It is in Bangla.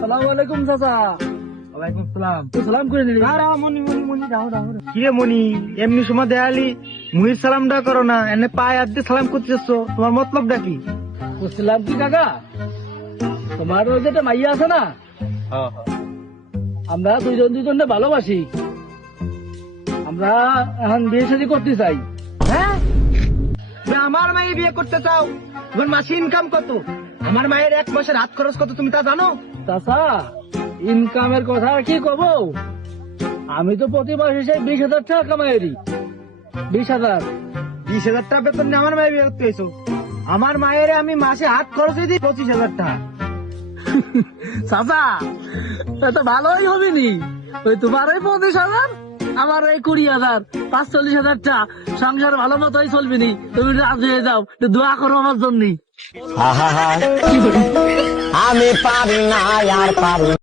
সালাম আলাইকুম চাচা। ওয়ালাইকুম সালাম। তুই সালাম করে নিলি? কিরে মনি, এমনি সময় দেয়ালি মুহির সালামটা করো না, এনে পায়ে হাত দিয়ে সালাম করতেছো, তোমার মতলবটা কি? বুঝলাম কি কাকা, তোমার ওই যেটা মাইয়া আছে না, আমরা দুজনে ভালোবাসি, আমরা এখন বিয়ে শাদী করতে চাই। হ্যাঁ, আমার মায়ের বিয়ে করতে চাও? তোমার মাসে ইনকাম কত? আমার মায়ের এক মাসের হাত খরচ কত তুমি তা জানো? চাচা, ইনকামের কথা আর কি কব, আমি তো প্রতি মাসে সেই 20,000 টাকা কামাইরি। 20,000। 20,000 টাকা বেতন নিয়ে আমার মায়ের বিয়ে করতে হয়েছো? আমার মায়ের আমি মাসে হাত খরচ দিই 25,000 টাকা। চাচা, এটা ভালোই হবে নি, ওই তোমার ওই 25,000, আমার এই 20,000, 45,000 টাকা, সংসার ভালো মতোই চলবে নি। তুমি রাজি হয়ে যাও, একটু দোয়া করো আমার জন্য। আমি পারি না আর পারি